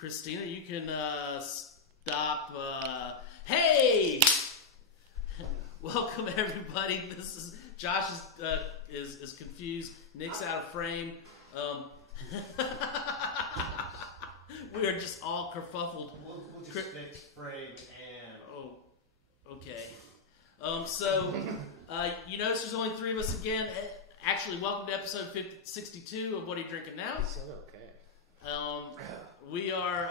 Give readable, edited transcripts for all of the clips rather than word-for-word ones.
Christina, you can stop. Hey! Welcome everybody. This is Josh is confused. Nick's out of frame. We are just all kerfuffled. We'll just fix frame and... Oh, okay. You notice there's only three of us again. Actually, welcome to episode 62 of What Are You Drinking Now? So okay. We are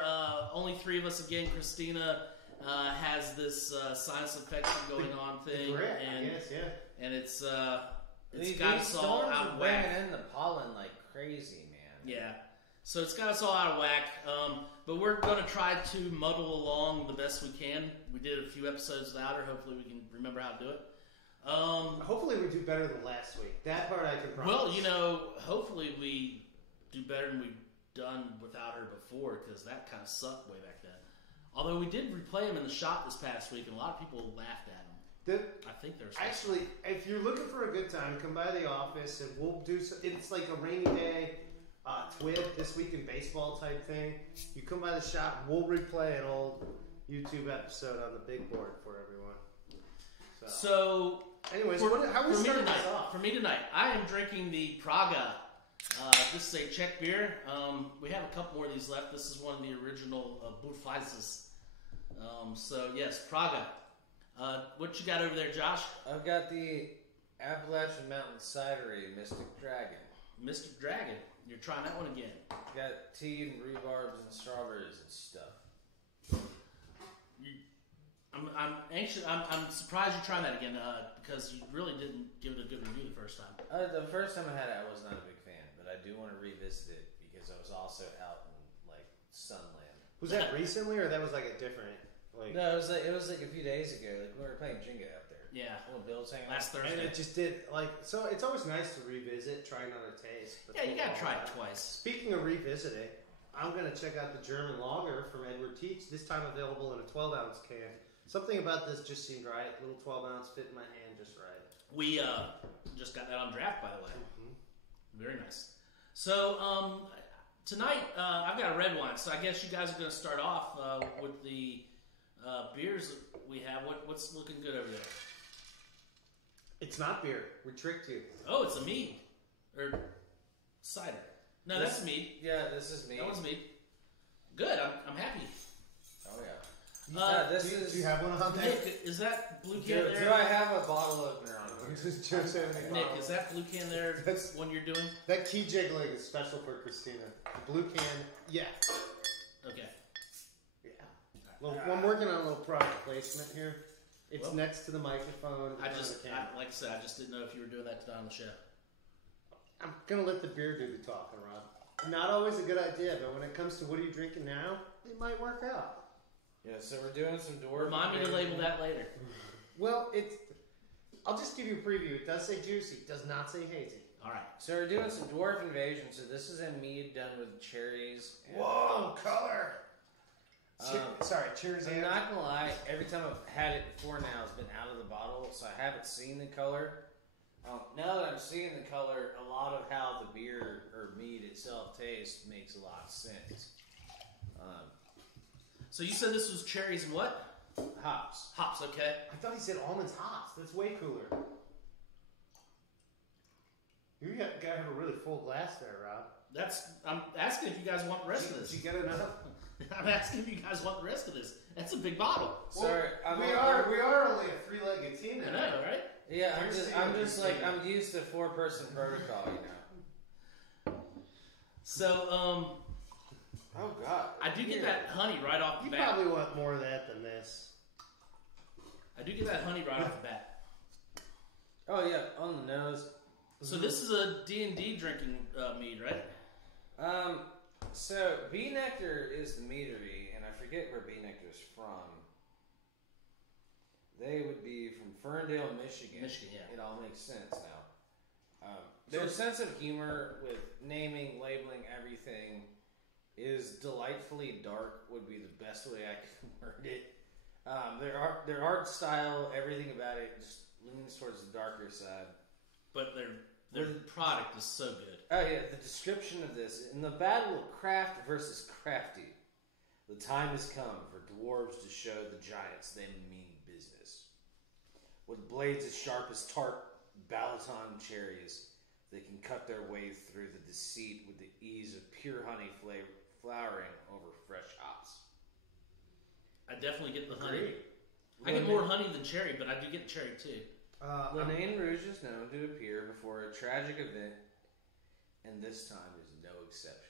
only three of us again. Christina has this sinus infection going on thing. Correct, yes, yeah. And it's got us all out of whack. Bringing in the pollen like crazy, man. Yeah. So it's got us all out of whack. But we're going to try to muddle along the best we can. We did a few episodes without her. Hopefully we can remember how to do it. Hopefully we do better than last week. That part I can promise. Well, hopefully we do better than we've done without her before, because that kind of sucked way back then. Although we did replay him in the shop this past week, and a lot of people laughed at him. I think there's actually, if you're looking for a good time, come by the office and we'll do. It's like a rainy day, twib this week in baseball type thing. You come by the shop, we'll replay an old YouTube episode on the big board for everyone. So anyways, how we starting this off? For me tonight, I am drinking the Praga. This is a Czech beer. We have a couple more of these left. This is one of the original Budweisers. So yes, Praga. What you got over there, Josh? I've got the Appalachian Mountain Cidery Mystic Dragon. Mystic Dragon. You're trying that one again. Got tea and rhubarbs and strawberries and stuff. I'm anxious. I'm surprised you're trying that again because you really didn't give it a good review the first time. The first time I had it, I was not a big fan, but I do want to revisit it because I was also out in like Sunland. Was that recently, or that was like a different? No, it was like a few days ago. Like we were playing Jenga out there. Yeah, little Bill's hanging last Thursday, and it just did so. It's always nice to revisit, try another taste. Yeah, you gotta try it twice. Speaking of revisiting, I'm gonna check out the German lager from Edward Teach. This time available in a 12-ounce can. Something about this just seemed right. Little 12-ounce fit in my hand just right. We just got that on draft, by the way. Mm-hmm. Very nice. So tonight I've got a red wine. So I guess you guys are going to start off with the beers that we have. What's looking good over there? It's not beer. We tricked you. Oh, it's a mead or cider. No, that's mead. Yeah, this is mead. That one's mead. Good. I'm happy. Oh yeah. Do you have one on there? Nick, is that blue can there? Do I have a bottle opener on here? Nick, is that blue can there? That's one you're doing? That key jiggling is special for Christina. The blue can, yeah. Okay. Yeah. I'm working on a little product placement here. It's next to the microphone. Like I said, I just didn't know if you were doing that on the show. I'm gonna let the beer do the talking, Rob. Not always a good idea, but when it comes to what are you drinking now, it might work out. Yeah, so we're doing some dwarf. Remind me to label that later. Well, I'll just give you a preview. It does say juicy. It does not say hazy. All right. So we're doing some dwarf invasion. So this is a mead done with cherries. Whoa, color! Cherries. I'm not gonna lie. Every time I've had it before now, it's been out of the bottle, so I haven't seen the color. Now that I'm seeing the color, a lot of how the beer or mead itself tastes makes a lot of sense. So you said this was cherries and what? Hops. Hops, okay. I thought he said almonds hops. That's way cooler. You gotta have a really full glass there, Rob. I'm asking if you guys want the rest of this. Did you get enough? I'm asking if you guys want the rest of this. That's a big bottle. Sorry, we are only a three-legged team now. I know, right? Yeah, I'm used to 4-person protocol, you know. So, oh God! I do get that honey right off the bat. You probably want more of that than this. I do get that honey right off the bat. Oh yeah, on the nose. So this is a D&D drinking mead, right? So Bee Nectar is the meadery, and I forget where Bee Nectar is from. They would be from Ferndale, Michigan. Michigan, yeah. It all makes sense now. Their sense of humor with naming, labeling everything is delightfully dark. Would be the best way I can word it. Their art style, everything about it, just leans towards the darker side. But their product is so good. Oh yeah, the description of this in the battle of craft versus crafty. The time has come for dwarves to show the giants they mean business. With blades as sharp as tart Balaton cherries, they can cut their way through the deceit with the ease of pure honey flowering over fresh hops. I definitely get the honey. I get more honey than cherry, but I do get cherry too. Lenaine Rouge is known to appear before a tragic event, and this time is no exception.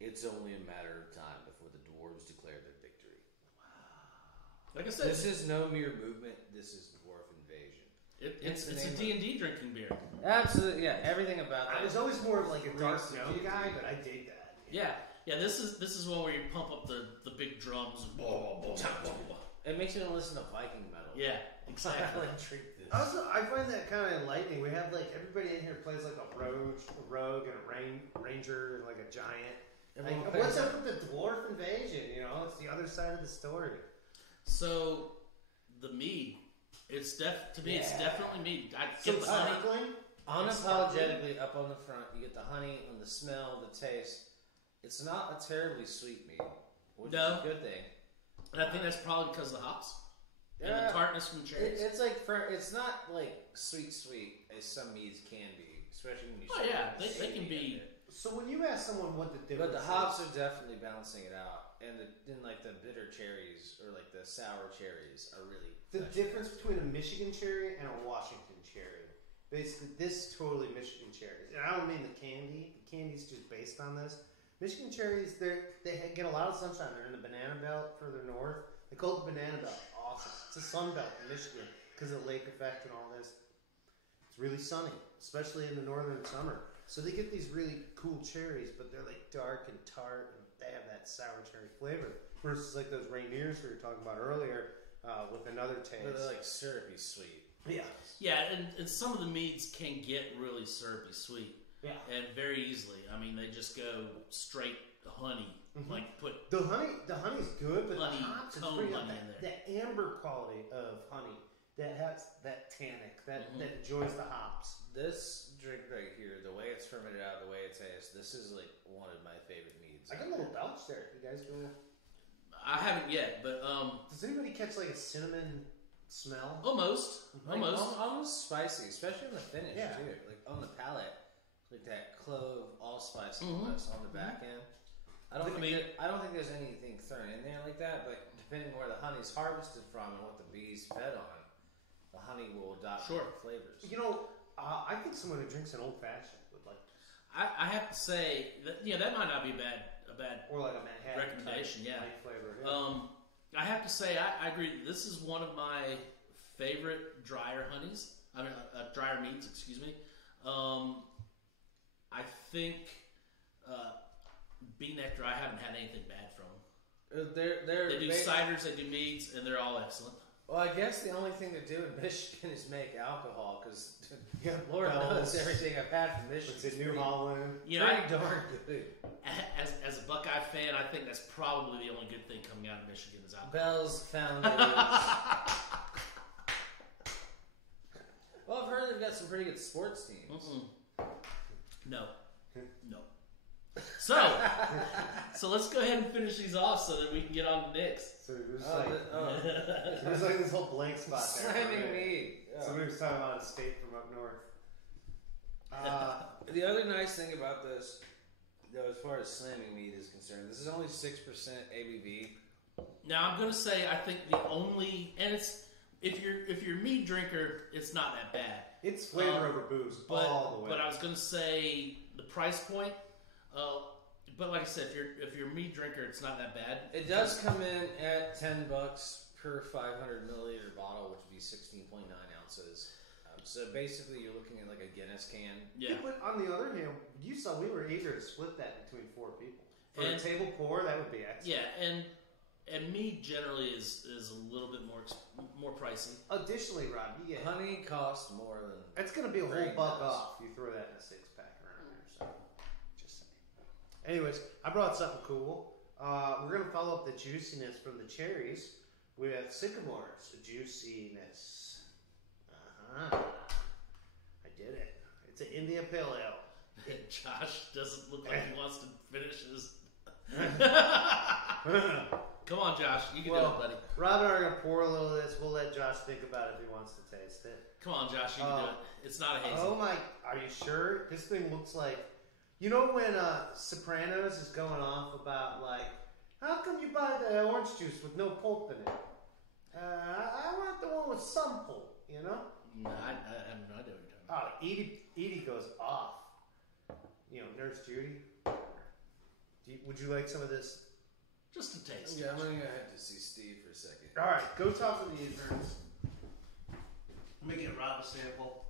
It's only a matter of time before the dwarves declare their victory. Wow. Like I said, this is no mere movement. This is dwarf invasion. It's a D&D drinking beer. Absolutely, yeah. Everything about that. I was always more of like a dark snow guy, but I dig that. Yeah. This is one where you pump up the big drums. It makes you want to listen to Viking metal. Yeah, exactly. Treat this. Also, I find that kind of enlightening. We have like everybody in here plays like a rogue and a ranger and like a giant. Like, what's up with the dwarf invasion? You know, it's the other side of the story. So the mead, it's definitely mead. I get the honey. Unapologetically up on the front, you get the honey and the smell, the taste. It's not a terribly sweet mead, which is a good thing. And I think that's probably because of the hops and the tartness from cherries. It's like it's not like sweet as some meads can be, especially when you. Oh yeah, they can be. So when you ask someone what the difference, but the hops are definitely balancing it out, and like the bitter cherries or like the sour cherries are really the difference between a Michigan cherry and a Washington cherry. Basically, this is totally Michigan cherries, and I don't mean the candy. The candy's just based on this. Michigan cherries, they get a lot of sunshine. They're in the banana belt further north. They call it the banana belt. Awesome. It's a sun belt in Michigan because of the lake effect and all this. It's really sunny, especially in the northern summer. So they get these really cool cherries, but they're like dark and tart, and they have that sour cherry flavor. Versus like those Rainiers we were talking about earlier with another taste. They're like syrupy sweet. Yeah. Yeah, and some of the meads can get really syrupy sweet. Yeah. And very easily. I mean, they just go straight honey. Mm-hmm. Like put the honey's good, but honey, the hops is honey pretty in there. That amber quality of honey that has that tannic that enjoys the hops. This drink right here, the way it's fermented out, the way it tastes, this is like one of my favorite meads. I got a little belch there. You guys go? I haven't yet, but does anybody catch like a cinnamon smell? Almost. Almost spicy, especially on the finish too. Like on the palate, like that clove allspice on the back end. I don't think there's anything thrown in there like that, but depending on where the honey's harvested from and what the bees fed on, the honey will adopt flavors. You know, I think someone who drinks an old fashioned would like. I have to say that that might not be a bad or like a Manhattan recommendation. Light flavor. Yeah. I have to say I agree. This is one of my favorite drier honeys. I mean, drier meads. Excuse me. I think Bee Nectar. I haven't had anything bad from them. They do ciders, they do meads, and they're all excellent. Well, I guess the only thing to do in Michigan is make alcohol, because Lord Bells. knows everything I've had from Michigan. It's in New Holland. Pretty darn good. As a Buckeye fan, I think that's probably the only good thing coming out of Michigan is alcohol. Bell's found Well, I've heard they've got some pretty good sports teams. No. So let's go ahead and finish these off so that we can get on to next. So there's like this whole blank spot there. Slamming me. Somebody was talking about a state from up north. The other nice thing about this, though, as far as slamming mead is concerned, this is only 6% ABV. Now I'm going to say I think the only, and it's if you're a mead drinker, it's not that bad. It's flavor over booze all the way. But I was going to say the price point. But like I said, if you're a mead drinker, it's not that bad. It does come in at $10 per 500 milliliter bottle, which would be 16.9 ounces. So basically, you're looking at like a Guinness can. Yeah. But on the other hand, you saw we were eager to split that between 4 people. For a table pour, that would be excellent. Yeah, and mead generally is a little bit more pricey. Additionally, Rob, you get honey costs more than. It's going to be a whole buck off. You throw that in a 6-pack around there. So, just saying. Anyways, I brought something cool. We're going to follow up the juiciness from the cherries with sycamores. Juiciness. I did it. It's an India Pale Ale. Josh doesn't look like he wants to finish his. Come on, Josh. You can do Well, it, buddy. Rob and I are going to pour a little of this. We'll let Josh think about it if he wants to taste it. Come on, Josh. You can do it. It's not a hazy. Oh my, are you sure? This thing looks like, you know when Sopranos is going off about like, how come you buy the orange juice with no pulp in it? I want the one with some pulp, you know? No, I have no idea what you're talking about. Oh, Edie goes off. You know, Nurse Judy. Would you like some of this? Just a taste. Yeah, I'm going to head to see Steve for a second. All right, go talk to the interns. Let me get Rob a sample.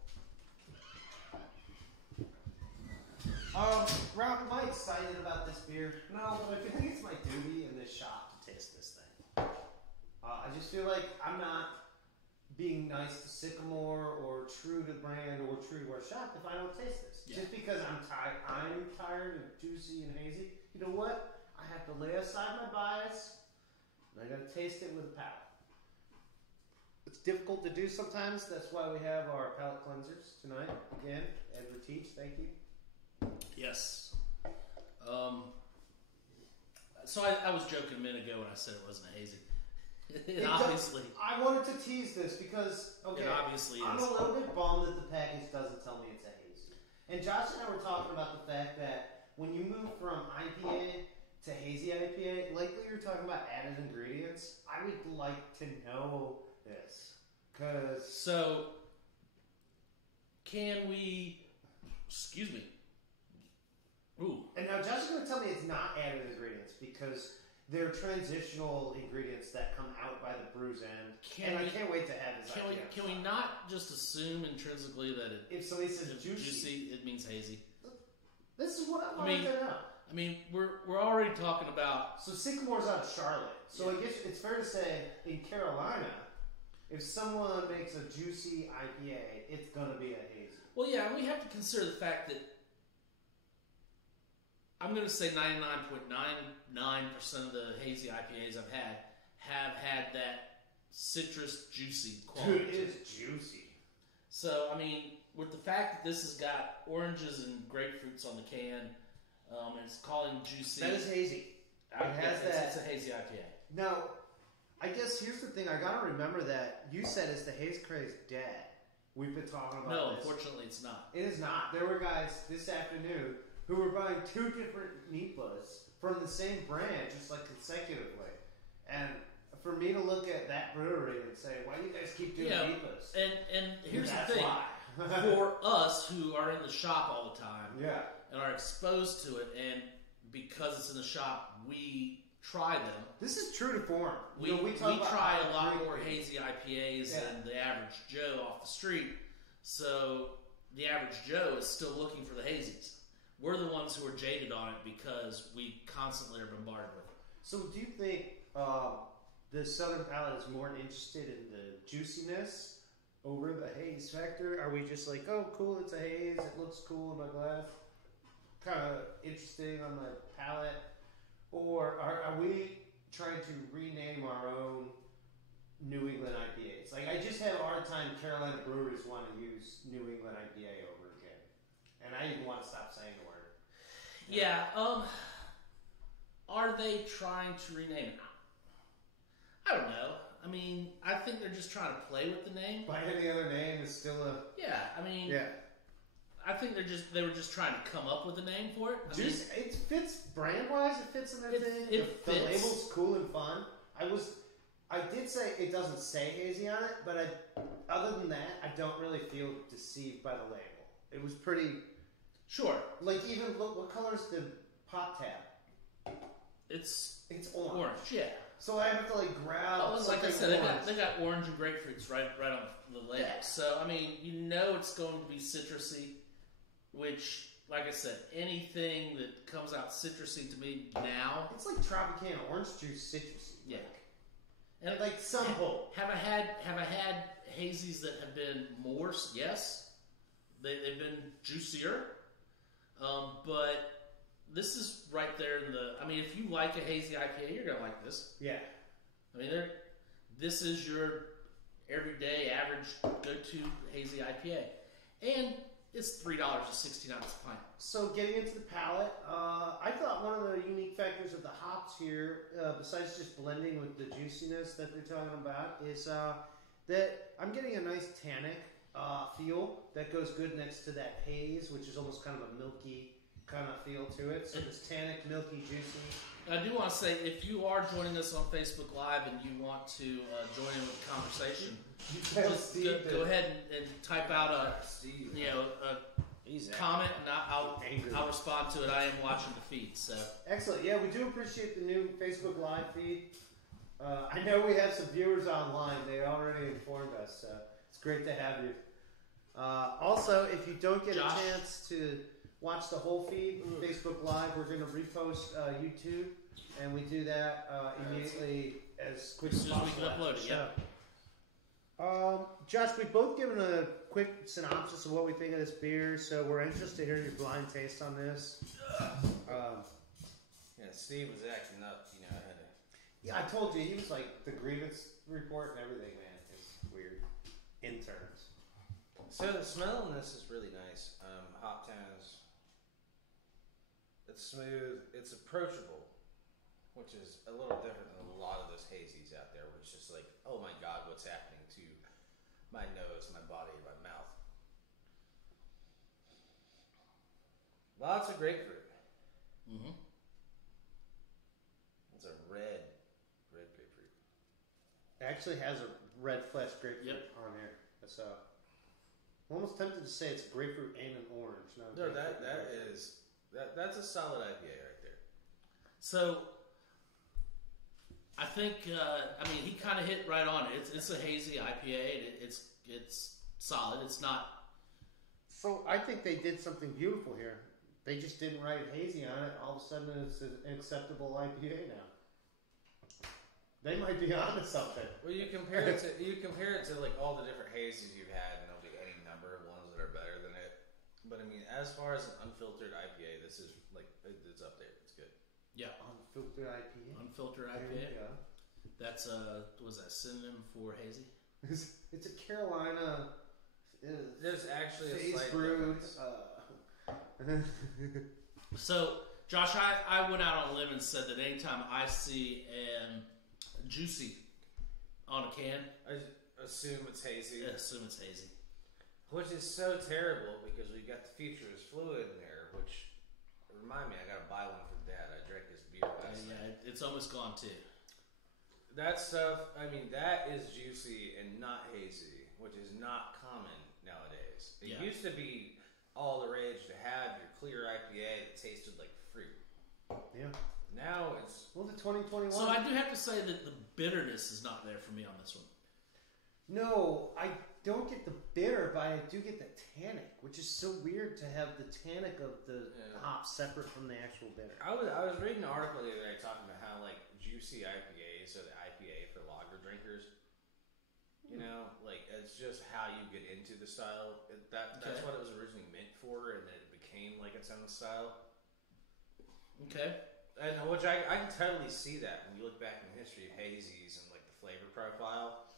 Rob, am I excited about this beer? No, but I think it's my duty in this shop to taste this thing. I just feel like I'm not being nice to Sycamore or true to the brand or true to our shop if I don't taste this. Yeah. Just because I'm tired of juicy and hazy. You know what? I have to lay aside my bias and I gotta taste it with a palate. It's difficult to do sometimes. That's why we have our palate cleansers tonight. Again, Edward Teach, thank you. Yes. So I was joking a minute ago when I said it wasn't a hazy. Obviously. I wanted to tease this because, okay, It obviously I'm is. a little bit bummed that the package doesn't tell me it's a hazy. And Josh and I were talking about the fact that when you move from IPA to hazy IPA, likely you're talking about added ingredients. I would like to know this. So, can we... Excuse me. Ooh. And now Josh is going to tell me it's not added ingredients because they're transitional ingredients that come out by the brew's end. I can't wait to have this. Can we not just assume intrinsically that if somebody says if juicy, it means hazy? This is what I wanted to know. I mean, we're already talking about... So Sycamore's out of Charlotte. So I guess it's fair to say in Carolina, if someone makes a juicy IPA, it's going to be a hazy. Well, yeah, and we have to consider the fact that I'm going to say 99.99% of the hazy IPAs I've had have had that citrus juicy quality. Dude, it is juicy. So, I mean, with the fact that this has got oranges and grapefruits on the can, and it's calling juicy. That is hazy. It's a hazy IPA. Now, I guess here's the thing. I got to remember that you said it's the Haze Craze dead. We've been talking about No, this. unfortunately, it's not. It is not. There were guys this afternoon who were buying 2 different NEPAs from the same brand, just like consecutively. And for me to look at that brewery and say, why do you guys keep doing NEPAs? And here's That's the thing. why. For us who are in the shop all the time and are exposed to it, and because it's in the shop, we try them. This is true to form. We try a lot more hazy IPAs than the average Joe off the street. So the average Joe is still looking for the hazies. We're the ones who are jaded on it because we constantly are bombarded with it. So do you think the Southern palate is more interested in the juiciness over the haze factor? Are we just like, oh, cool, it's a haze, it looks cool in my glass, kind of interesting on my palate? Or are we trying to rename our own New England IPAs? Like, I just have a hard time Carolina breweries want to use New England IPA over again. And I even want to stop saying the word. Yeah, are they trying to rename it? I don't know. I mean, I think they're just trying to play with the name. By any other name is still a... Yeah, I mean... Yeah. I think they were just trying to come up with a name for it. It fits brand-wise, it fits in their thing. It the fits. label's cool and fun. I did say it doesn't say hazy on it, but other than that, I don't really feel deceived by the label. It was pretty... Sure. Like, even, look, what color is the pop tab? It's orange. Orange, yeah. So I have to, like, grab like I said, orange. they got orange and grapefruits right on the label. Yeah. So, I mean, you know it's going to be citrusy, which, like I said, anything that comes out citrusy to me now... It's like Tropicana orange juice citrusy. Yeah. And like some hope. Have I had hazies that have been more? Yes. They've been juicier. But this is right there in the... I mean, if you like a hazy IPA, you're going to like this. Yeah. I mean, this is your everyday, average, go-to hazy IPA. And It's $3.69 a pint. So getting into the palate, I thought one of the unique factors of the hops here, besides just blending with the juiciness that they're talking about, is that I'm getting a nice tannic feel that goes good next to that haze, which is almost kind of a milky kind of feel to it. So this tannic, milky, juicy. I do want to say, if you are joining us on Facebook Live and you want to join in with the conversation, go ahead and type out a comment, and I'll respond to it. I am watching the feed. So excellent. Yeah, we do appreciate the new Facebook Live feed. I know we have some viewers online. They already informed us. So it's great to have you. Also, if you don't get a chance to watch the whole feed, Facebook Live, we're going to repost YouTube, and we do that immediately as quick as possible. We can upload it, yeah. Josh, we've both given a quick synopsis of what we think of this beer, so we're anxious to hear your blind taste on this. Steve was acting up, I had to... Yeah, I told you, he was like the grievance report and everything, man. It's weird. Interns. So the smell in this is really nice. Hop tones. It's smooth. It's approachable, which is a little different than a lot of those hazies out there, where it's just like, oh my god, what's happening to my nose, my body, and my mouth. Lots of grapefruit. Mm-hmm. It's a red grapefruit. It actually has a red flesh grapefruit on here. That's I'm almost tempted to say it's grapefruit and an orange. No, that's a solid IPA right there. So, I think he kind of hit right on it. It's a hazy IPA. It's solid. It's not. So I think they did something beautiful here. They just didn't write hazy on it. All of a sudden, it's an acceptable IPA now. They might be onto something. Well, you compare it to like all the different hazies you've had, and there'll be any number of ones that are better than it. But I mean, as far as an unfiltered IPA, this is like it's up there. It's good. Yeah, unfiltered IPA. Unfiltered IPA. That's was that synonym for hazy? It's a Carolina. There's actually a slight brewed. So, Josh, I went out on a limb and said that anytime I see an juicy on a can, I assume it's hazy. I assume it's hazy. Which is so terrible because we've got the Futures Fluid in there, which remind me, I gotta buy one for Dad. I drank his beer last night. Yeah, it's almost gone too. That stuff, I mean, that is juicy and not hazy, which is not common nowadays. It used to be all the rage to have your clear IPA that tasted like fruit. Yeah. Now it's... Well, the 2021... So I do have to say that the bitterness is not there for me on this one. No, I don't get the bitter, but I do get the tannic, which is so weird to have the tannic of the hops separate from the actual bitter. I was reading an article the other day talking about how like juicy IPAs are the IPA for lager drinkers. You know, like it's just how you get into the style. That's what it was originally meant for, and then it became like its own style. Okay. And which I can totally see that when you look back in the history of hazies and like the flavor profile.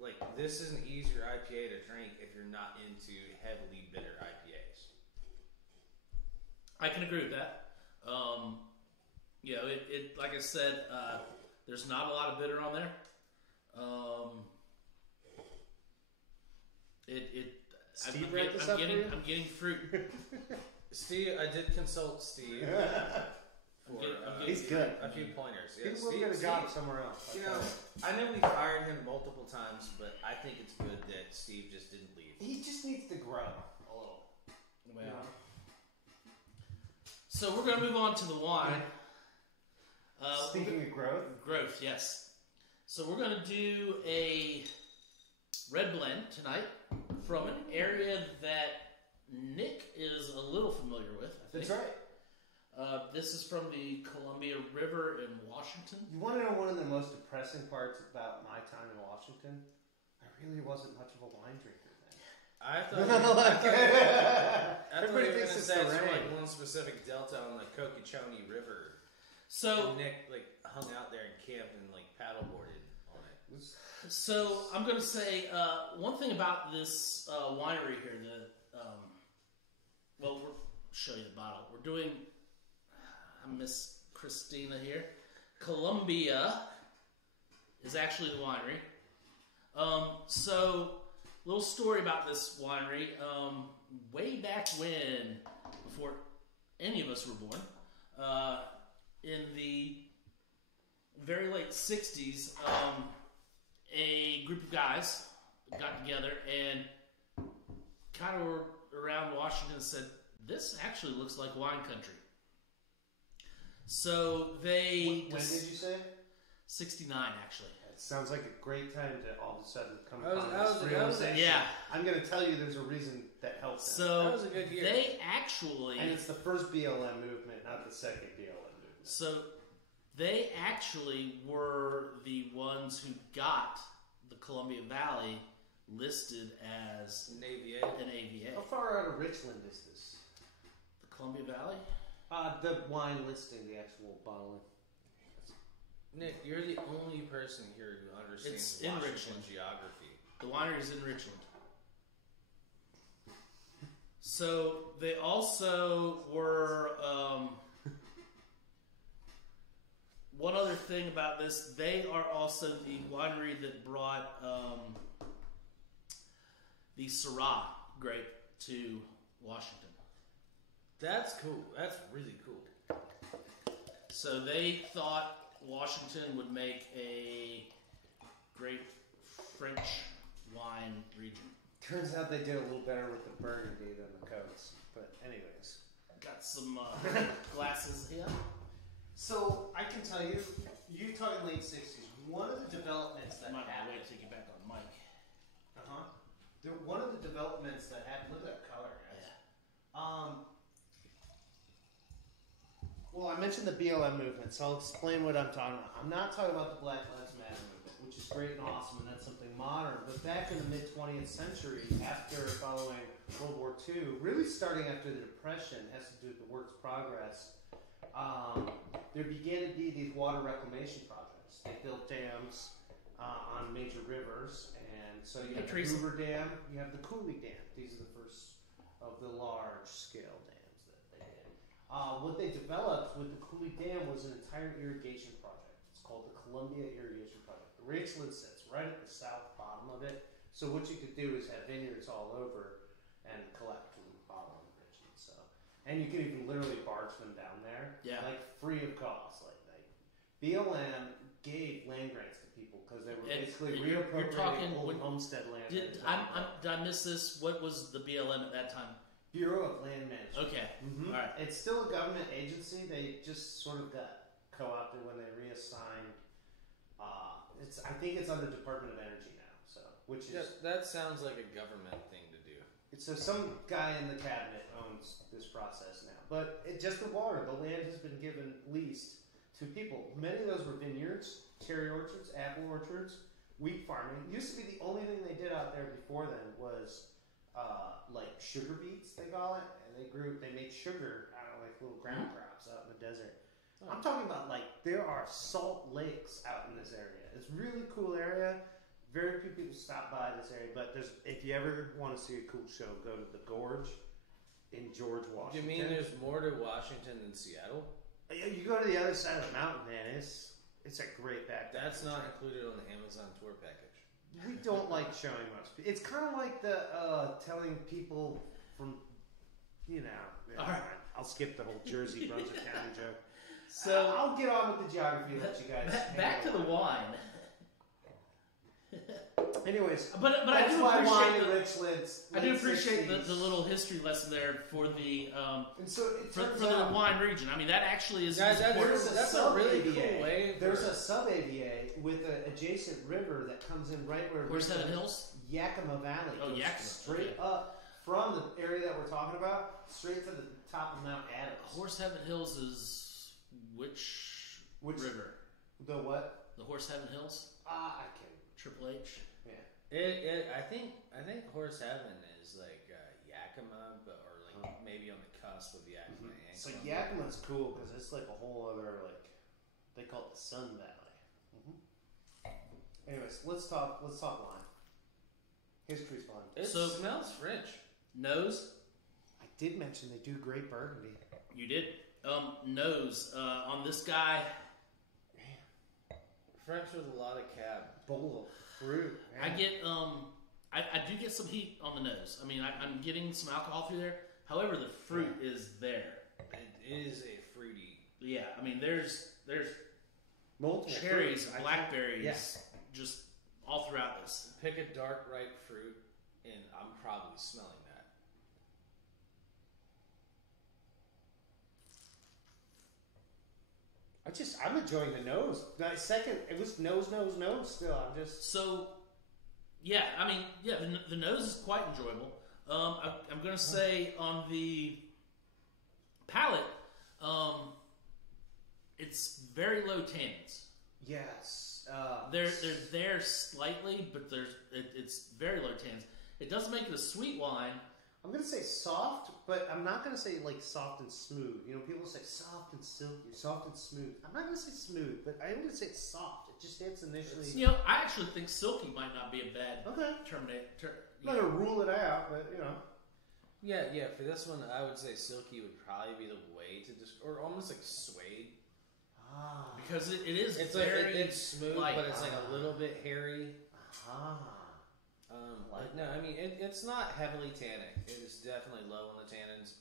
Like this is an easier IPA to drink if you're not into heavily bitter IPAs. I can agree with that. It like I said, there's not a lot of bitter on there. I'm getting fruit. Steve, I did consult Steve. He's good. A few pointers. Yeah, Steve will get a job somewhere else. I know we fired him multiple times, but I think it's good that Steve just didn't leave. He just needs to grow a little. Well. So we're going to move on to the wine. Speaking of growth. Growth, yes. So we're going to do a red blend tonight from an area that Nick is a little familiar with, I think. That's right. This is from the Columbia River in Washington. You want to know one of the most depressing parts about my time in Washington? I really wasn't much of a wine drinker then. I thought everybody thinks it's the rain. Like one specific delta on the Cochachony River. So and Nick like hung out there and camped and like paddleboarded on it. So I'm going to say one thing about this winery here. well, we'll show you the bottle. We're doing, I miss Christina here. Columbia is actually the winery. So, little story about this winery. Way back when, before any of us were born, in the very late 60s, a group of guys got together and kind of were around Washington and said, this actually looks like wine country. So they... When did you say? 69, actually. It sounds like a great time to all of a sudden come That was- upon that this was- realization. Yeah. I'm going to tell you there's a reason that helped them. So That was a good year. they actually... And it's the first BLM movement, not the second BLM movement. So they actually were the ones who got the Columbia Valley listed as An AVA. an AVA. How far out of Richland is this? The Columbia Valley? The wine listing, the actual bottling. Nick, you're the only person here who understands It's in Washington Richland. geography. The winery is in Richland. So they also were. One other thing about this, they are also the winery that brought the Syrah grape to Washington. That's cool. That's really cool. So they thought Washington would make a great French wine region. Turns out they did a little better with the Burgundy than the Coats. But anyways. Got some glasses here. So, I can tell you, you're talking late 60s. One of the developments that Might have to happened... wait till you get back on mic. One of the developments that happened... Look at that color, guys. Yeah. Well, I mentioned the BLM movement, so I'll explain what I'm talking about. I'm not talking about the Black Lives Matter movement, which is great and awesome, and that's something modern. But back in the mid-20th century, after following World War II, really starting after the Depression, has to do with the work's progress, there began to be these water reclamation projects. They built dams on major rivers, and so you have the Hoover Dam, you have the Cooley Dam. These are the first of the large-scale dams that they did. What they developed with the Cooley Dam was an entire irrigation project. It's called the Columbia Irrigation Project. Richland sits right at the south bottom of it. So what you could do is have vineyards all over and collect from the bottom of Richland. So, and you could even literally barge them down there, like free of cost. Like BLM gave land grants to people because they were basically reappropriating old homestead land. Did I miss this? What was the BLM at that time? Bureau of Land Management. Okay. Mm-hmm. All right. It's still a government agency. They just sort of got co-opted when they reassigned. I think it's under Department of Energy now. So, which is that sounds like a government thing to do. so some guy in the cabinet owns this process now. But just the water, the land has been given leased to people. Many of those were vineyards, cherry orchards, apple orchards, wheat farming. It used to be the only thing they did out there before then was like sugar beets, they call it, and they made sugar out of like little ground crops out in the desert. Oh. I'm talking about like there are salt lakes out in this area. It's a really cool area. Very few people stop by this area, but if you ever want to see a cool show, go to the Gorge in George, Washington. You mean there's more to Washington than Seattle? You go to the other side of the mountain, man. It's a great backpack. That's not included on the Amazon tour package. We don't like showing much. It's kind of like the telling people from, All right. I'll skip the whole Jersey Brunswick County joke. So I'll get on with the geography and let you guys. Back to the wine. Anyways, but I do appreciate I do appreciate the little history lesson there for the and so it for the wine region. I mean, that actually is that's a really cool way. There's a sub-AVA with an adjacent river that comes in right where Horse Heaven Hills, Yakima Valley. Oh, Yakima, straight up from the area that we're talking about, straight to the top of Mount Adams. Horse Heaven Hills is which river? The what? The Horse Heaven Hills. I can't. Triple H. Yeah. I think Horse Heaven is like Yakima, or like maybe on the cusp of Yakima. Mm-hmm. So Yakima's cool because it's like a whole other they call it the Sun Valley. Mm-hmm. Anyways, let's talk wine. History's fun. It smells French. Nose. I did mention they do great Burgundy. You did. Nose on this guy. French with a lot of cab. Bowl of fruit. Man. I get I do get some heat on the nose. I mean, I'm getting some alcohol through there. However, the fruit is there. It is a fruity. Yeah, I mean, there's multiple cherries, fruit. blackberries, just all throughout this. Pick a dark ripe fruit, and I'm probably smelling that. I'm enjoying the nose. That second, it was nose still. I'm just... So, yeah, I mean, yeah, the nose is quite enjoyable. I'm going to say on the palate, it's very low tannins. Yes. They're there slightly, but it's very low tannins. It does make it a sweet wine. I'm going to say soft, but I'm not going to say like soft and smooth. You know, people say soft and silky, soft and smooth. I'm not going to say smooth, but I'm going to say soft. It just hits initially. You know, I actually think silky might not be a bad terminate. I'm not going to rule it out, but you know. Yeah. For this one, I would say silky would probably be the way to or almost like suede. Because it is it's very like it's smooth, light. but it's like a little bit hairy. No, I mean it's not heavily tannic. It is definitely low on the tannins.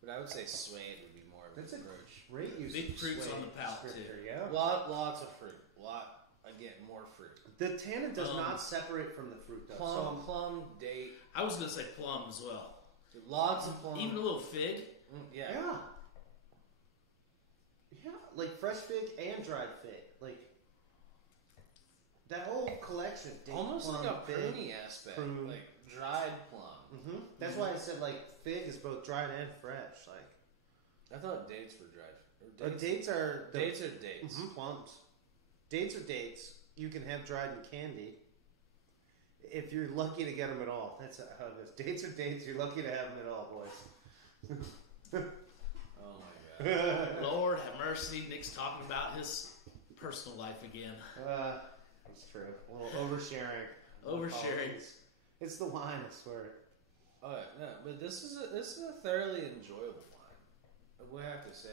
But I would say suede would be more of an approach. Great use. Big of fruits suede on the palate too. Yeah. Lots of fruit. More fruit. The tannin does not separate from the fruit though. Plum, date. I was going to say plum as well. Lots of plum. Even a little fig. Yeah, like fresh fig and dried fig. Like that whole collection. Date, almost plum, like a fig, pruny aspect, prune. like dried plum. Mm-hmm. That's why I said like fig is both dried and fresh. Like I thought dates were dried. Dates are dates. Mm-hmm, plums. Dates are dates. You can have dried and candied. If you're lucky to get them at all. That's how it is. Dates are dates. You're lucky to have them at all, boys. Oh my God. Lord have mercy. Nick's talking about his personal life again. That's true. A little oversharing. Oversharing. It's the wine, I swear. Oh no, but this is a thoroughly enjoyable wine. We have to say,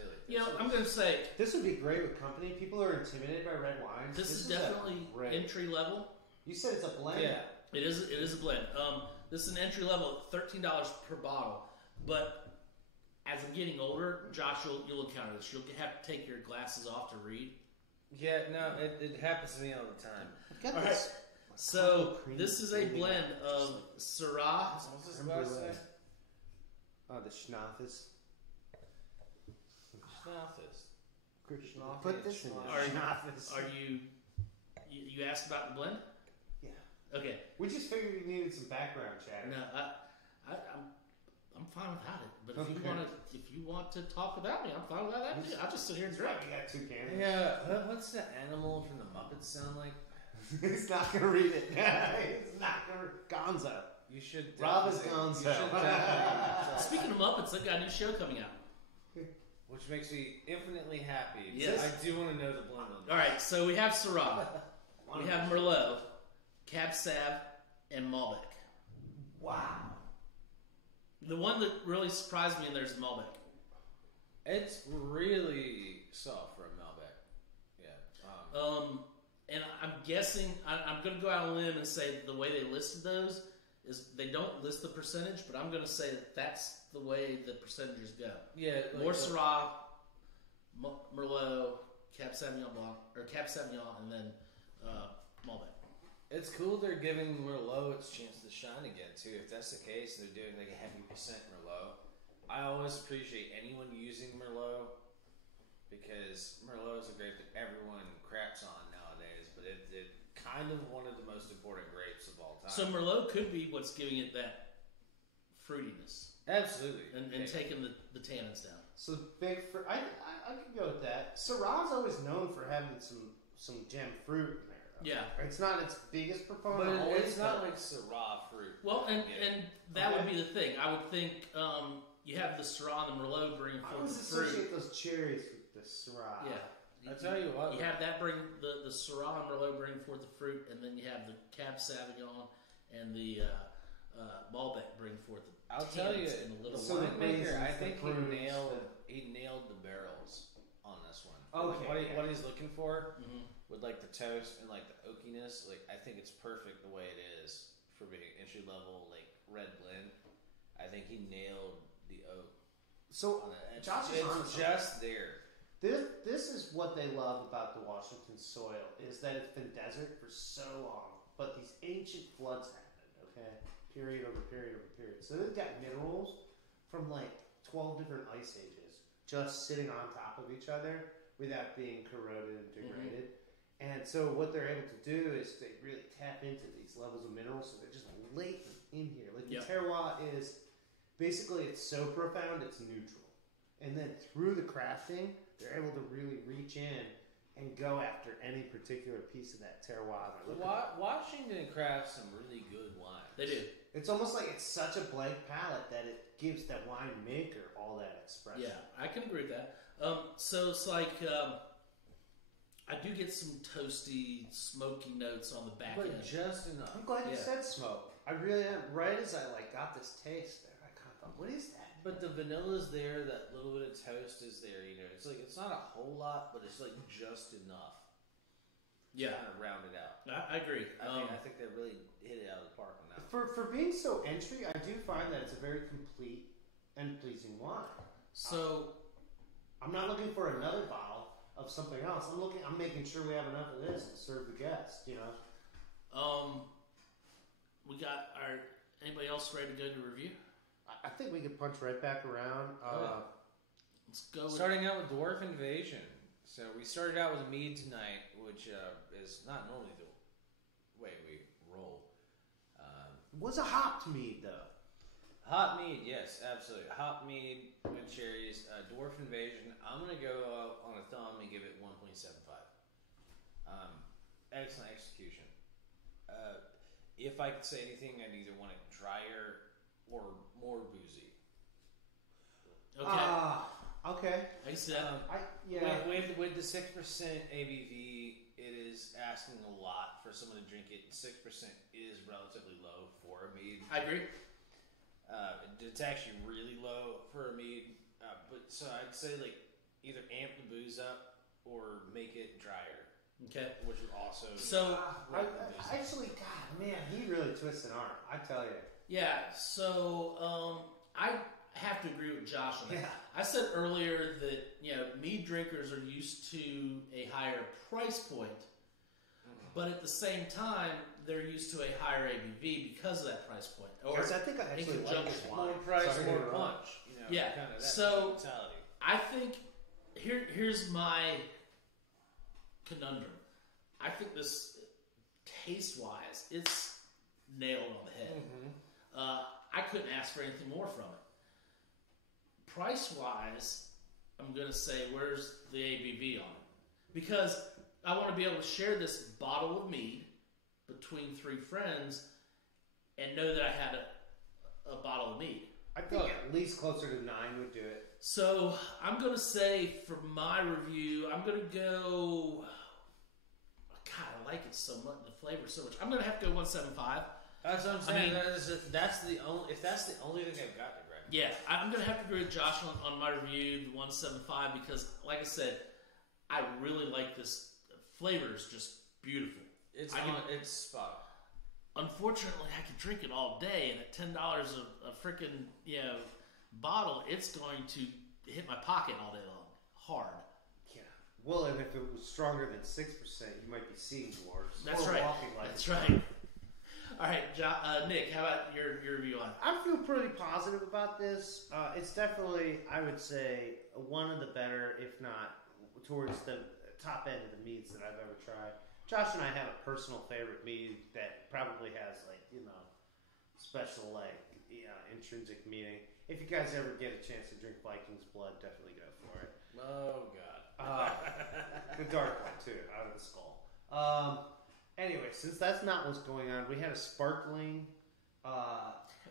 I'm going to say this would be great with company. People are intimidated by red wines. This is definitely entry level. You said it's a blend. Yeah, it is. It is a blend. This is an entry level, $13 per bottle. But as I'm getting older, Josh, you'll encounter this. You'll have to take your glasses off to read. Yeah, no, it happens to me all the time. I've got all this. Right. So this is a blend of Syrah. What's this about to say? The Schnathis. Schnathis. Put this in Are Schnathis. You asked about the blend? Yeah. Okay. We just figured we needed some background chatter. No, I'm fine without it. But if you want to talk without me, I'm fine without that. I'll just sit here and drink. We got two candles. Yeah. What's the animal from the Muppets sound like? He's not gonna read it. He's not gonna. Gonzo. You should. Rob is Gonzo. Speaking of Muppets, they've got a new show coming out. Which makes me infinitely happy. Yes. I do want to know the blend on this. All right, so we have Syrah, we have Merlot, Cab Sav, and Malbec. Wow. The one that really surprised me in there is the Malbec. It's really soft for a Malbec. Yeah. And I'm guessing I'm going to go out on a limb and say the way they listed those is they don't list the percentage, but I'm going to say that's the way the percentages go. Yeah. More Syrah, Merlot, Cab Sauvignon Blanc, or Cab Sauvignon, and then Malbec. It's cool they're giving Merlot its chance to shine again too. If that's the case, they're doing like a heavy percent Merlot. I always appreciate anyone using Merlot because Merlot is a grape that everyone craps on nowadays, but it's kind of one of the most important grapes of all time. So Merlot could be what's giving it that fruitiness. Absolutely. And taking the tannins down. So big fruit. I could go with that. Syrah's always known for having some gem fruit in there. Though. Yeah. It's not its biggest proponent. But always, it's not like Syrah fruit. Well, and that would be the thing. I would think you have the Syrah and the Merlot bring I forth always the fruit. associate those cherries with the Syrah. Yeah. I tell you what. You have that bring the Syrah and Merlot bring forth the fruit, and then you have the Cab Sauvignon and the Malbec bring forth. I'll tell you, in a little the while. winemaker, I think prunes, he nailed the barrels on this one. Okay, What he's looking for Mhm. with like the toast and like the oakiness, like I think it's perfect the way it is for being entry level like red blend. I think he nailed the oak. So On it. Josh is on It's just there. This is what they love about the Washington soil is that it's been desert for so long, but these ancient floods happened. Okay, period over period over period. So they've got minerals from like 12 different ice ages just sitting on top of each other without being corroded and degraded. And so what they're able to do is they really tap into these levels of minerals, so they're just latent in here. Like the terroir is basically it's so profound it's neutral, and then through the crafting they're able to really reach in and go after any particular piece of that terroir they're looking for. Washington crafts some really good wines. They do. It's almost like it's such a blank palette that it gives that wine maker all that expression. Yeah, I can agree with that. So it's like I do get some toasty, smoky notes on the back But end. just enough. I'm glad you Yeah. said smoke. I really am. Right as I like got this taste there, I kind of thought, what is that? But the vanilla's there, that little bit of toast is there, you know. It's like it's not a whole lot, but it's like just enough to Yeah, kind of round it out. I agree. I think they really hit it out of the park on that. For being so entry, I do find that it's a very complete and pleasing wine. So I'm not looking for another bottle of something else. I'm making sure we have enough of this to serve the guest. You know. we got our. Anybody else ready to go to review? I think we could punch right back around. Let's go. With Starting out with Dwarf Invasion. So we started out with mead tonight, which is not normally the way we roll. It was a hopped mead though. Hot mead, yes, absolutely. Hot mead with cherries. Dwarf Invasion. I'm gonna go on a thumb and give it 1.75. Excellent execution. If I could say anything, I'd either want it drier or more boozy. Okay. Okay. I said. With the 6% ABV, it is asking a lot for someone to drink it. 6% is relatively low for a mead. I agree. It's actually really low for a mead, but so I'd say like either amp the booze up or make it drier. Okay. Which would also I actually, God, man, he really twists an arm. I tell you. Yeah. So I have to agree with Josh on that. Yeah. I said earlier that mead drinkers are used to a higher price point, but at the same time they're used to a higher ABV because of that price point. Or Because I think I actually like conjunction. this wine. more price, Sorry, more you're wrong. punch. Yeah. Kind of that So- mentality. I think here's my conundrum. I think this taste-wise, it's nailed on the head. I couldn't ask for anything more from it. Price-wise, I'm going to say, where's the ABV on it? Because I want to be able to share this bottle of mead between three friends and know that I had a bottle of mead. I think at least closer to 9 would do it. So I'm going to say for my review, I'm going to go. God, I like it so much. The flavor so much. I'm going to have to go 175. That's what I'm saying. mean- that's the only. If that's the only thing I've got to Greg. Yeah, I'm going to have to agree with Josh on my review, the 175, because, like I said, I really like this. The flavor is just beautiful. It's it's spot Unfortunately, I could drink it all day, and at $10 a freaking bottle, it's going to hit my pocket all day long, hard. Yeah. Well, and if it was stronger than 6%, you might be seeing dwarves. That's or right. Walking like That's right. All right, Nick, how about your review on it? I feel pretty positive about this. It's definitely, I would say, one of the better, if not towards the top end of the meads that I've ever tried. Josh and I have a personal favorite mead that probably has, special, intrinsic meaning. If you guys ever get a chance to drink Viking's Blood, definitely go for it. Oh God. The dark one, too, out of the skull. Anyway, since that's not what's going on, we had a sparkling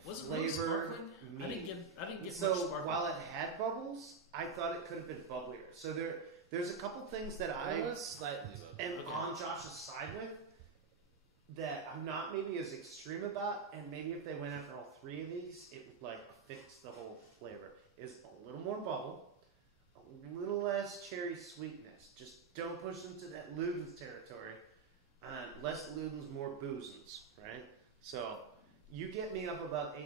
Was it really flavored sparkling? mead. I didn't get So much sparkling. while it had bubbles, I thought it could have been bubblier. So there's a couple things that I It was slightly am Okay. on Josh's side with. that I'm not maybe as extreme about, and maybe if they went after all three of these, it would like fix the whole flavor. Is a little more bubble, a little less cherry sweetness. Just don't push into that Ludens territory. Less Ludens, more boozens, right? So you get me up about 8.5.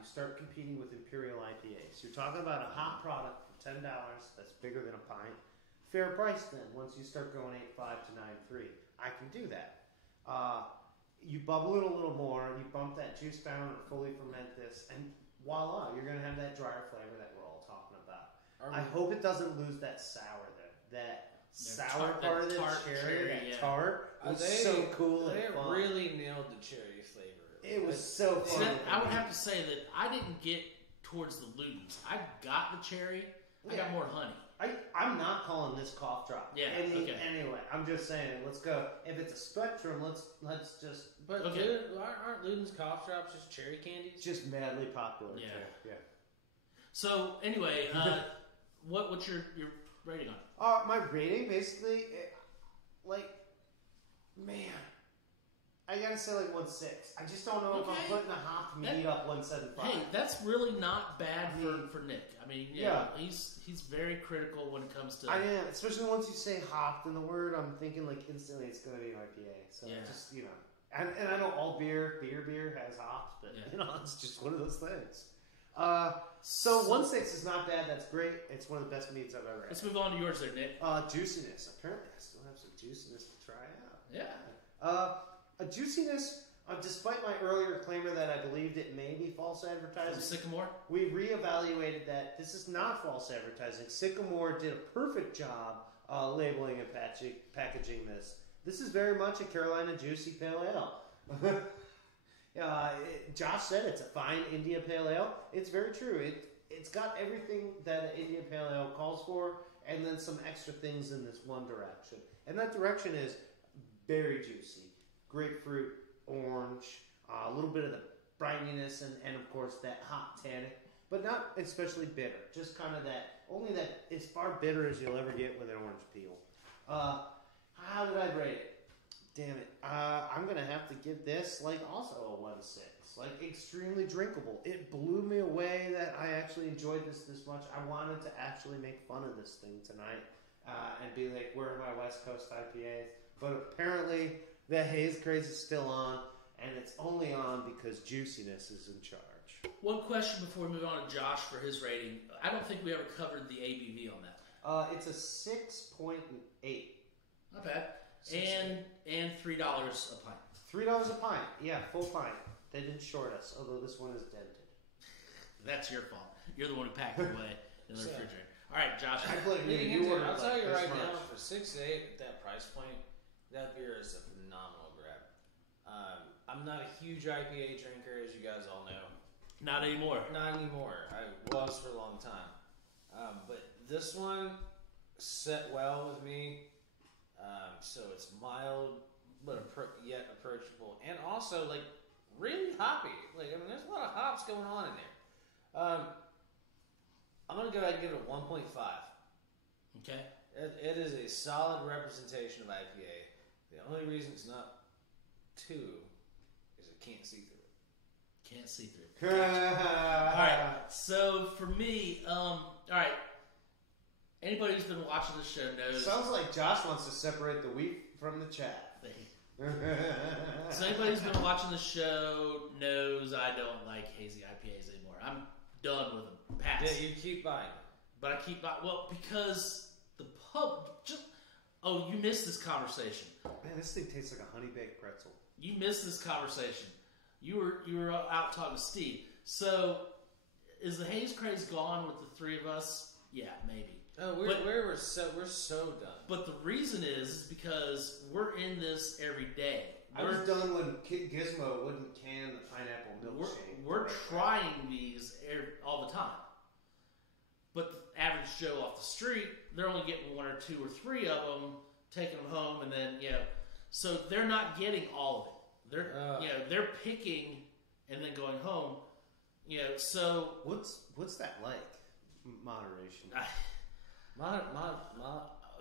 You start competing with Imperial IPAs. You're talking about a hot product for $10 that's bigger than a pint. Fair price then. Once you start going 8.5 to 9.3, I can do that. You bubble it a little more. You bump that juice down or fully ferment this, and voila, you're going to have that drier flavor that we're all talking about. I hope it doesn't lose that sour there. That sour part of the cherry, that tart was so cool and fun. They really nailed the cherry flavor. It was so fun. I would have to say that I didn't get towards the Ludens. I got the cherry. I got more honey. I'm not calling this cough drop. Yeah. Anyway, I'm just saying, let's go. If it's a spectrum, let's just. But aren't Ludens cough drops just cherry candies? Just madly popular. Yeah. So anyway, what's your rating on it? My rating basically, I gotta say like 1.6. I just don't know if I'm putting a hop mead up 1.75. Hey, that's really not bad for Nick. I mean, he's very critical when it comes to. I am, especially once you say hopped in the word, I'm thinking like instantly it's gonna be an IPA. So just and I know all beer has hops, but it's just one of those things. So 1.6 is not bad. That's great. It's one of the best meads I've ever had. Let's move on to yours there, Nick. Juiciness. Apparently, I still have some juiciness to try out. Yeah. A juiciness. Despite my earlier claimer that I believed it may be false advertising, From Sycamore, we reevaluated that this is not false advertising. Sycamore did a perfect job labeling and packaging this. This is very much a Carolina Juicy Pale Ale. Josh said it's a fine India Pale Ale. It's very true. It's got everything that an India Pale Ale calls for, and then some extra things in this one direction. And that direction is very juicy. Grapefruit, orange, a little bit of the brininess, and of course that hot tannic, but not especially bitter. Just kind of only that as far bitter as you'll ever get with an orange peel. How did I rate it? Damn it. I'm going to have to give this also a 1.6. Extremely drinkable. It blew me away that I actually enjoyed this much. I wanted to actually make fun of this thing tonight and be like, where are my West Coast IPAs? But apparently the haze craze is still on, and it's only on because juiciness is in charge. One question before we move on to Josh for his rating. I don't think we ever covered the ABV on that. It's a 6.8. Not bad. And $3 a pint. $3 a pint. Yeah, full pint. They didn't short us, although this one is dented. That's your fault. You're the one who packed it away in the refrigerator. All right, Josh. I'll tell you right now, for 6 to 8 at that price point, that beer is a phenomenal grab. I'm not a huge IPA drinker, as you guys all know. Not anymore. Not anymore. I was for a long time. But this one set well with me. So it's mild, but yet approachable, and also really hoppy. There's a lot of hops going on in there. I'm gonna go ahead and give it a 1.5. Okay. It is a solid representation of IPA. The only reason it's not 2 is it can't see through it. Can't see through it. All right. So for me, all right. Anybody who's been watching the show knows. Sounds like Josh wants to separate the wheat from the chaff. So anybody who's been watching the show knows I don't like hazy IPAs anymore. I'm done with them. Pass. Yeah, you keep buying. But I keep buying. Well, because the pub just. Oh, you missed this conversation. Man, this thing tastes like a honey baked pretzel. You missed this conversation. You were out talking to Steve. So, is the haze craze gone with the three of us? Yeah, maybe. Oh, we're so done. But the reason is because we're in this every day. I was done when Kid Gizmo wouldn't can the pineapple milkshake. We're trying these all the time. But the average Joe off the street, they're only getting 1 or 2 or 3 of them, taking them home, and then so they're not getting all of it. They're picking and then going home. So what's that like? Moderation.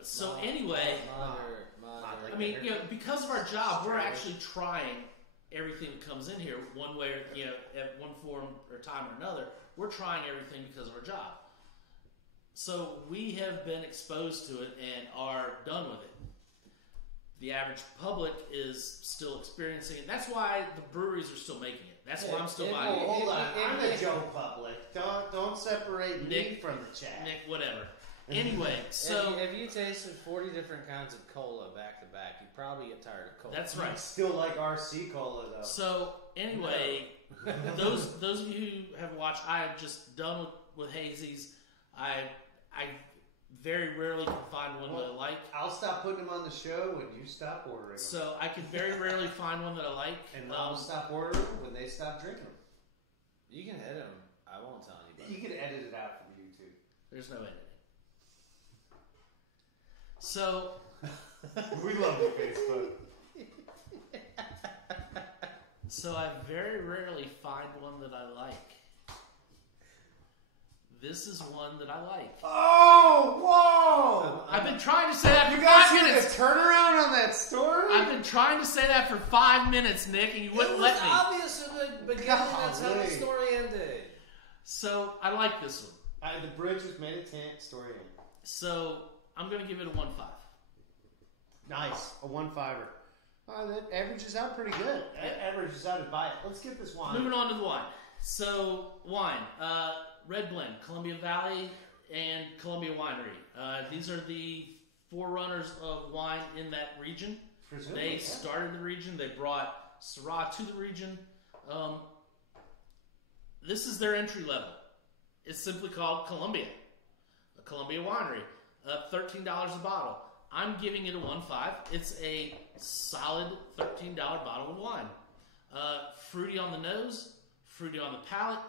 So anyway, I mean, because of our job, we're actually trying everything that comes in here one way, at one form or time or another. We're trying everything because of our job. So we have been exposed to it and are done with it. The average public is still experiencing it. That's why the breweries are still making it. That's why I'm still buying it. Hold on, I'm the Joe public. Don't separate Nick me from the chat. Nick, whatever. Anyway, so if you tasted 40 different kinds of cola back to back, you'd probably get tired of cola. That's right. Still like RC cola though. So anyway, those of you who have watched, I have just done with hazies. I very rarely can find one that I like. I'll stop putting them on the show when you stop ordering them. So I can very rarely find one that I like. And I'll stop ordering them when they stop drinking them. You can edit them. I won't tell anybody. You can edit it out from YouTube. There's no editing. So we love you, Facebook. So I very rarely find one that I like. This is one that I like. Oh, whoa! I've been trying to say that for you guys 5 minutes. See the turnaround on that story? I've been trying to say that for 5 minutes, Nick, and you wouldn't let me. It was obvious in the beginning. That's how the story ended. So I like this one. The bridge was made of tent. Story end. So I'm going to give it a 1.5. Nice, a 1.5. That averages out pretty good. That averages out to buy it. Let's get this wine. Moving on to the wine. So wine, red blend, Columbia Valley and Columbia Winery. These are the forerunners of wine in that region. Presumably, They started the region. They brought Syrah to the region. This is their entry level. It's simply called Columbia, a Columbia Winery. $13 a bottle. I'm giving it a 1.5. It's a solid $13 bottle of wine. Fruity on the nose, fruity on the palate,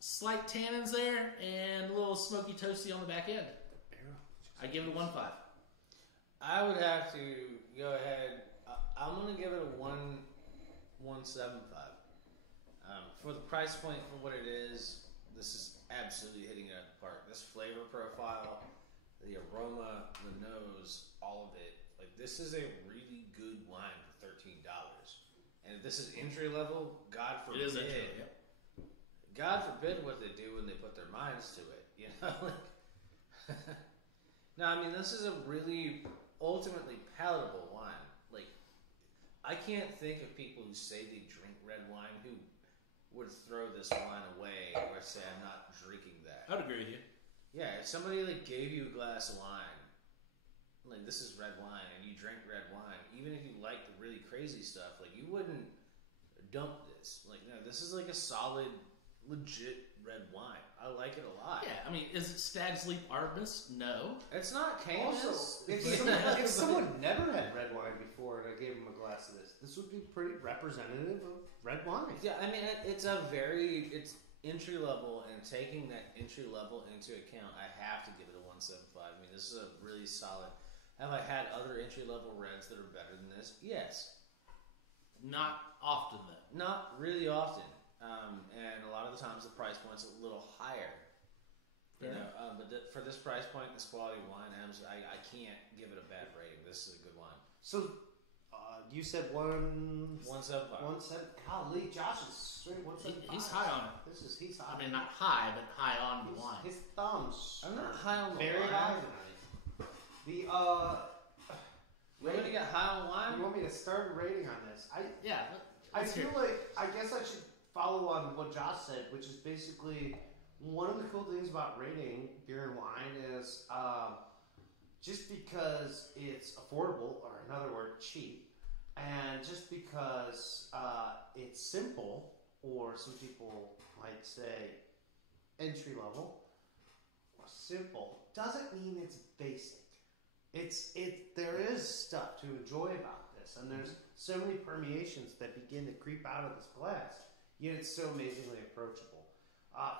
slight tannins there, and a little smoky toasty on the back end. I give it a 1.5. I would have to go ahead. I'm going to give it a 1.75. For the price point for what it is, this is absolutely hitting it out of the park. This flavor profile, the aroma, the nose, all of it. Like, this is a really good wine for $13. And if this is entry level, God forbid. It is entry level, yeah. God forbid what they do when they put their minds to it. You know? No, I mean, this is a really ultimately palatable wine. Like, I can't think of people who say they drink red wine who would throw this wine away or say, I'm not drinking that. I would agree with you. Yeah, if somebody like gave you a glass of wine, like this is red wine, and you drink red wine, even if you like the really crazy stuff, like you wouldn't dump this. Like, no, this is like a solid, legit red wine. I like it a lot. Yeah, I mean, is it Stag's Leap Artemis? No. It's not Camus. Also, if someone never had red wine before and I gave them a glass of this would be pretty representative of red wine. Yeah, I mean, it's entry level, and taking that entry level into account, I have to give it a 1.75. I mean, this is a really solid. Have I had other entry level reds that are better than this? Yes. Not often, though. Not really often. And a lot of the times the price point's a little higher. You know, but for this price point, this quality of wine, I can't give it a bad rating. This is a good wine. So, you said 1.75. 1.75. 1.7. Golly, Josh is straight 1.75. He's high on it. He's high. I mean, not high, but high on the wine. His thumbs. I'm not high on the very wine. high tonight. You want me to get high on wine? You want me to start a rating on this? I Let's feel hear it. like I guess I should follow on what Josh said, which is basically one of the cool things about rating beer and wine is just because it's affordable, or another word, cheap, and just because it's simple, or some people might say entry level or simple, doesn't mean it's basic. There is stuff to enjoy about this, and there's so many permeations that begin to creep out of this glass, yet it's so amazingly approachable.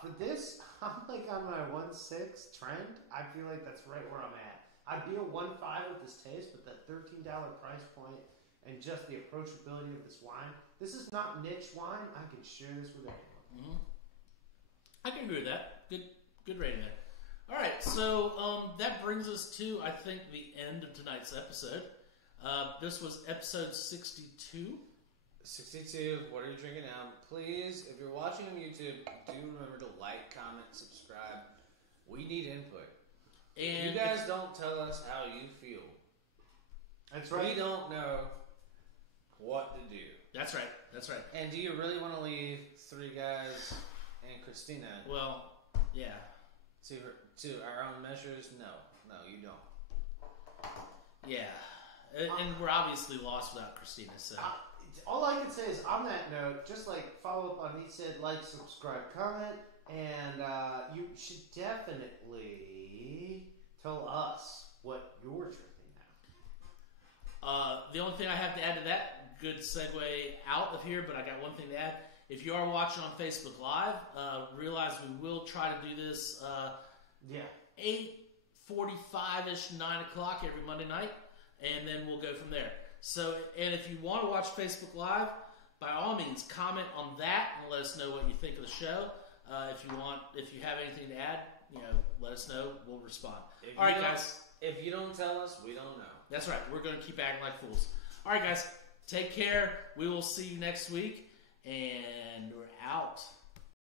For this, I'm like on my 1.6 trend. I feel like that's right where I'm at. I'd be a 1.5 with this taste, but that $13 price point and just the approachability of this wine. This is not niche wine. I can share this with anyone. Mm-hmm. I can agree with that. Good rating there. All right, so that brings us to, I think, the end of tonight's episode. This was episode 62. 62. What are you drinking now? Please, if you're watching on YouTube, do remember to like, comment, subscribe. We need input. And you guys don't tell us how you feel. That's right. We don't know what to do. That's right. That's right. And do you really want to leave three guys and Christina? Well, yeah. To our own measures? No, you don't. Yeah, and we're obviously lost without Christina. So all I can say is on that note, just like follow up on he said, like, subscribe, comment, and you should definitely tell us what you're drinking now. The only thing I have to add to that, good segue out of here, but I got one thing to add. If you are watching on Facebook Live, realize we will try to do this 8:45-ish, 9 o'clock every Monday night, and then we'll go from there. So, and if you want to watch Facebook Live, by all means, comment on that and let us know what you think of the show. If you have anything to add, let us know. We'll respond. All right, guys. If you don't tell us, we don't know. That's right. We're going to keep acting like fools. All right, guys. Take care. We will see you next week, and we're out.